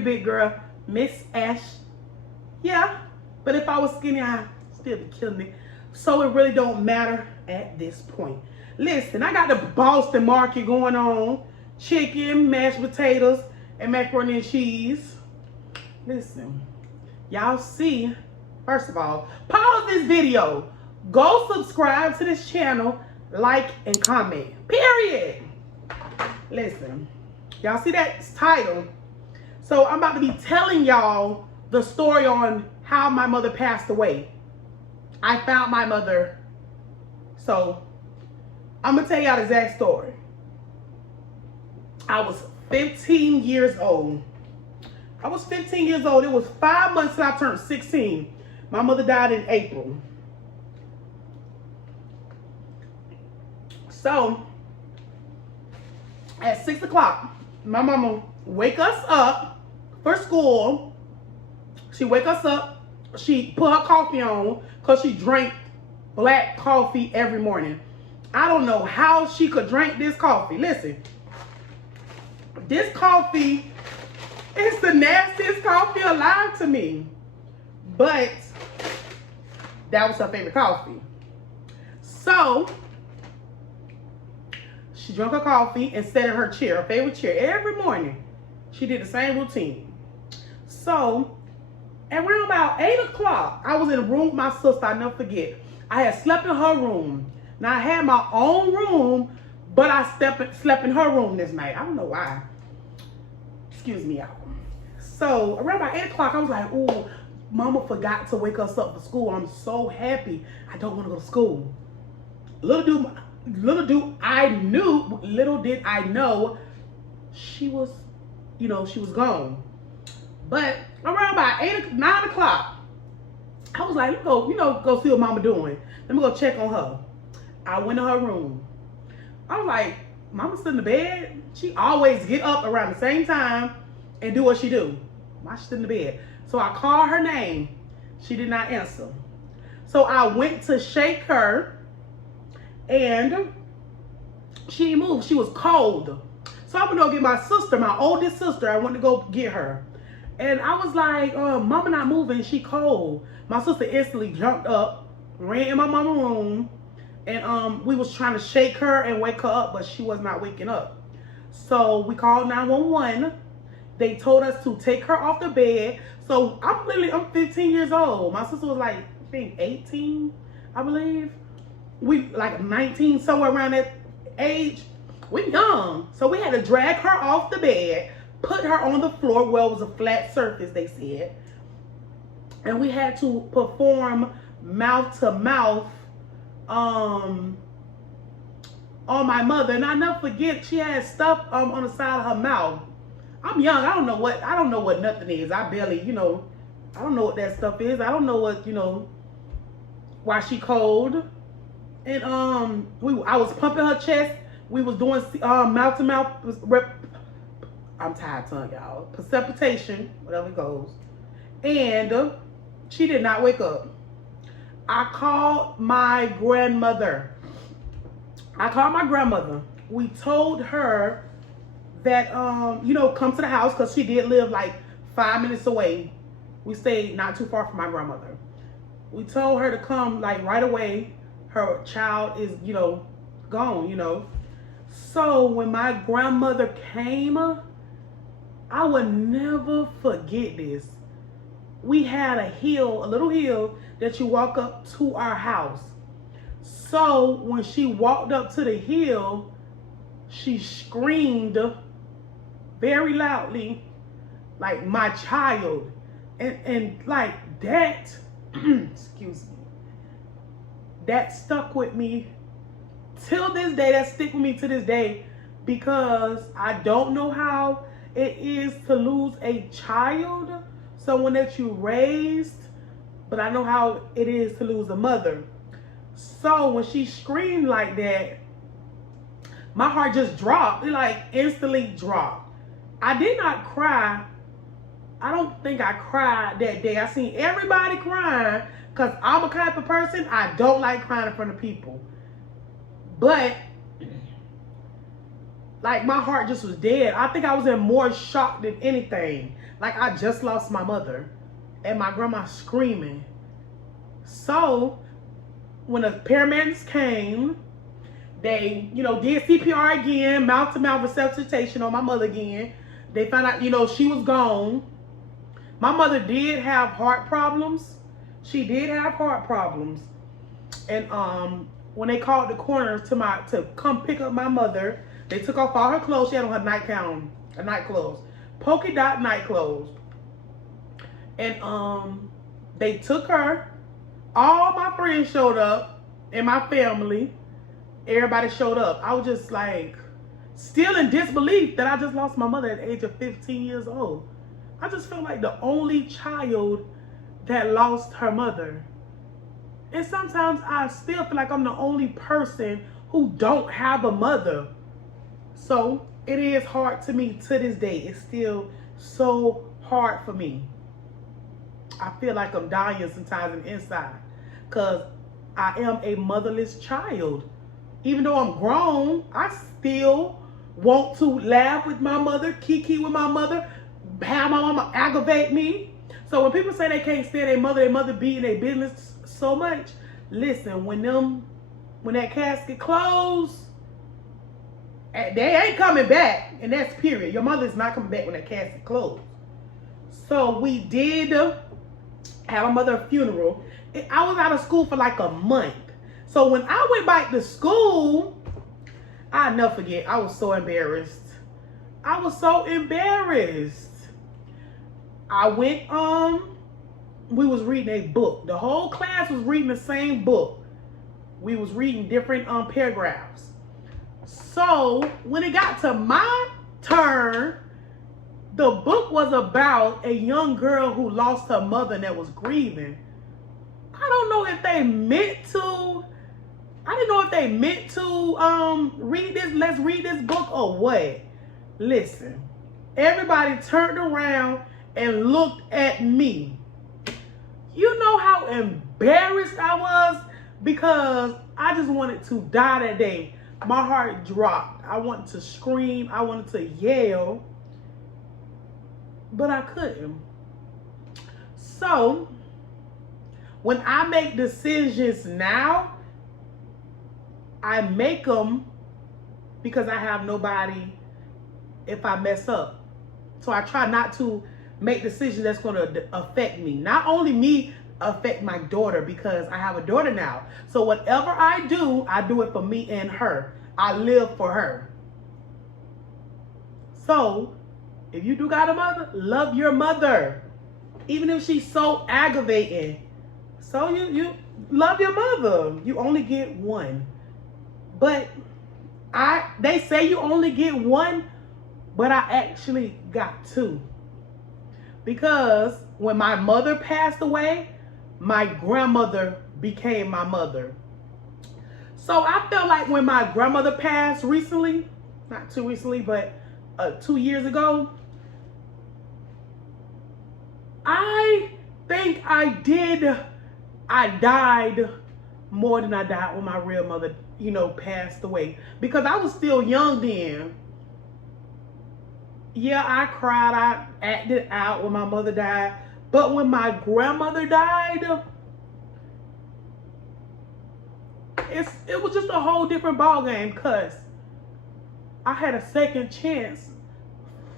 big girl, Miss Ash. Yeah, but if I was skinny, I'd still be killing it. So it really don't matter at this point. Listen, I got the Boston market going on. Chicken, mashed potatoes, and macaroni and cheese. Listen, y'all see, first of all, pause this video. Go subscribe to this channel, like, and comment. Period. Listen, y'all see that title? So I'm about to be telling y'all the story on how my mother passed away. I found my mother. So I'm going to tell y'all the exact story. I was 15 years old. I was 15 years old. It was 5 months till I turned 16. My mother died in April. So at 6 o'clock, my mama wake us up for school. She wake us up. She put her coffee on because she drank black coffee every morning. I don't know how she could drink this coffee. Listen, this coffee is the nastiest coffee alive to me. But that was her favorite coffee. So she drank her coffee and sat in her chair, her favorite chair, every morning. She did the same routine. So around about 8 o'clock, I was in a room with my sister. I never forget. I had slept in her room. Now, I had my own room, but I slept in her room this night. I don't know why. Excuse me, y'all. So around about 8 o'clock, I was like, ooh, mama forgot to wake us up for school. I'm so happy. I don't want to go to school. Little did I know she was, she was gone. But around about 9 o'clock, I was like, let's go, go see what mama doing. Let me go check on her. I went to her room. I was like, mama sit in the bed. She always get up around the same time and do what she do. Why she sit in the bed? So I called her name. She did not answer. So I went to shake her and she moved. She was cold. So I went to go get my sister, my oldest sister. I went to go get her. And I was like, mama not moving, she cold. My sister instantly jumped up, ran in my mama's room, and we was trying to shake her and wake her up, but she was not waking up. So we called 911. They told us to take her off the bed. So I'm 15 years old. My sister was like, I think 18, I believe. We like 19, somewhere around that age. We young. So we had to drag her off the bed, put her on the floor where it was a flat surface, they said. And we had to perform mouth to mouth on my mother. And I never forget, she had stuff on the side of her mouth. I'm young. I don't know what nothing is. I barely, I don't know what that stuff is. I don't know what, why she cold. And I was pumping her chest. We was doing mouth to mouth. I'm tired tongue, y'all. Precipitation, whatever it goes. And she did not wake up. I called my grandmother. We told her that, come to the house because she did live like 5 minutes away. We stayed not too far from my grandmother. We told her to come like right away. Her child is, gone, So when my grandmother came, I would never forget this. We had a little hill that you walk up to our house. So when she walked up to the hill, she screamed very loudly, like my child. And like that, excuse me, that stuck with me till this day. That stick with me to this day because I don't know how it is to lose a child, someone that you raised, but I know how it is to lose a mother. So when she screamed like that, my heart just dropped. It like instantly dropped. I did not cry. I don't think I cried that day. I seen everybody crying because I'm a type of person, I don't like crying in front of people. But like my heart just was dead. I think I was in more shock than anything like I just lost my mother and my grandma screaming. So when the paramedics came, they, did CPR again, mouth-to-mouth resuscitation on my mother again. They found out, she was gone. My mother did have heart problems. She did have heart problems. And when they called the coroner to come pick up my mother, they took off all her clothes. She had on her nightgown, her night clothes, polka dot night clothes. And they took her. All my friends showed up, and my family. Everybody showed up. I was just like, still in disbelief that I just lost my mother at the age of 15 years old. I just felt like the only child that lost her mother. And sometimes I still feel like I'm the only person who don't have a mother. So it is hard to me to this day. It's still so hard for me. I feel like I'm dying sometimes on the inside because I am a motherless child. Even though I'm grown, I still want to laugh with my mother, kiki with my mother, have my mama aggravate me. So when people say they can't stand their mother beating their business so much, listen, when that casket closed, they ain't coming back, and that's period. Your mother's not coming back when that casket closed. So we did have a mother funeral. I was out of school for like a month. So when I went back to school, I'll never forget, I was so embarrassed. I was so embarrassed. I went, we was reading a book. The whole class was reading the same book. We was reading different paragraphs. So when it got to my turn, the book was about a young girl who lost her mother and that was grieving. I don't know if they meant to. I didn't know if they meant to read this. Let's read this book or what. Listen, everybody turned around and looked at me. You know how embarrassed I was because I just wanted to die that day. My heart dropped. I wanted to scream. I wanted to yell. But I couldn't. So, when I make decisions now, I make them because I have nobody if I mess up. So I try not to make decisions that's going to affect me. Not only me, affect my daughter because I have a daughter now. So whatever I do it for me and her. I live for her. So if you do got a mother, love your mother. Even if she's so aggravating. So you love your mother. You only get one. But they say you only get one, but I actually got two. Because when my mother passed away, my grandmother became my mother. So I felt like when my grandmother passed recently, not too recently, but 2 years ago, I think I died more than I died when my real mother, passed away. Because I was still young then. Yeah, I cried, I acted out when my mother died. But when my grandmother died, it was just a whole different ballgame because I had a second chance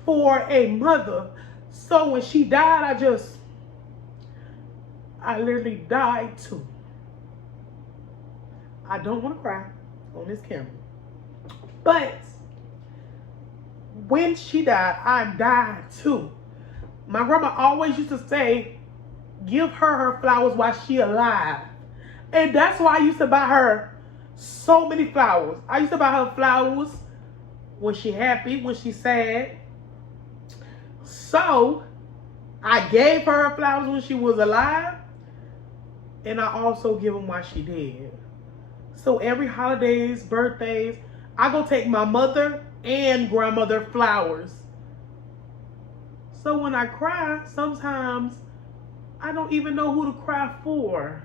for a mother. So when she died, I literally died too. I don't want to cry on this camera. But when she died, I died too. My grandma always used to say, give her flowers while she alive. And that's why I used to buy her so many flowers. I used to buy her flowers when she happy, when she sad. So I gave her flowers when she was alive. And I also give them while she dead. So every holidays, birthdays, I go take my mother and grandmother flowers. So when I cry, sometimes I don't even know who to cry for.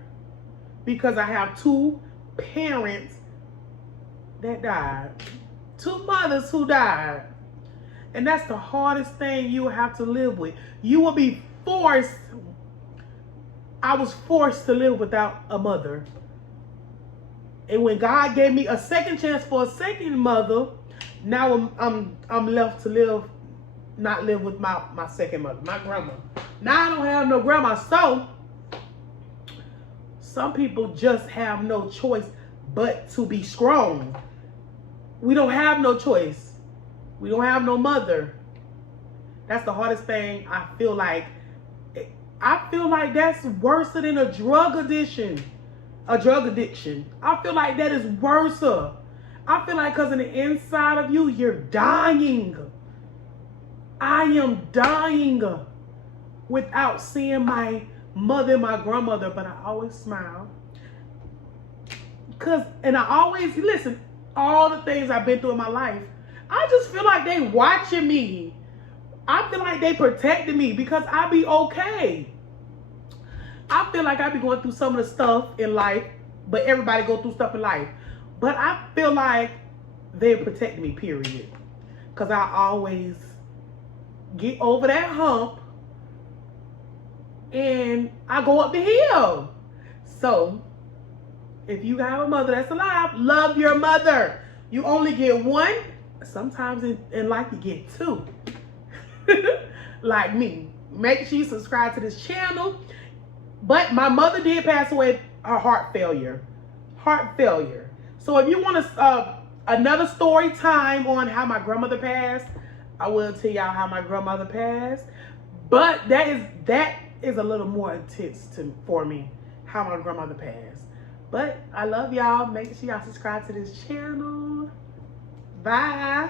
Because I have two parents that died. Two mothers who died. And that's the hardest thing you will have to live with. You will be forced. I was forced to live without a mother. And when God gave me a second chance for a second mother, now I'm left to not live with my second mother, my grandma. Now I don't have no grandma. So some people just have no choice but to be strong. We don't have no choice. We don't have no mother. That's the hardest thing. I feel like that's worse than a drug addiction. A drug addiction. I feel like that is worse. I feel like because in the inside of you, you're dying. I am dying without seeing my mother and my grandmother, but I always smile. And I always, listen, all the things I've been through in my life, I just feel like they watching me. I feel like they protected me because I be okay. I feel like I be going through some of the stuff in life, but everybody go through stuff in life. But I feel like they protect me, period. Because I always get over that hump and I go up the hill. So, if you have a mother that's alive, love your mother. You only get one. Sometimes in life you get two. Like me. Make sure you subscribe to this channel. But my mother did pass away of heart failure. Heart failure. So if you want another story time on how my grandmother passed, I will tell y'all how my grandmother passed. But that is a little more intense for me, how my grandmother passed. But I love y'all. Make sure y'all subscribe to this channel. Bye.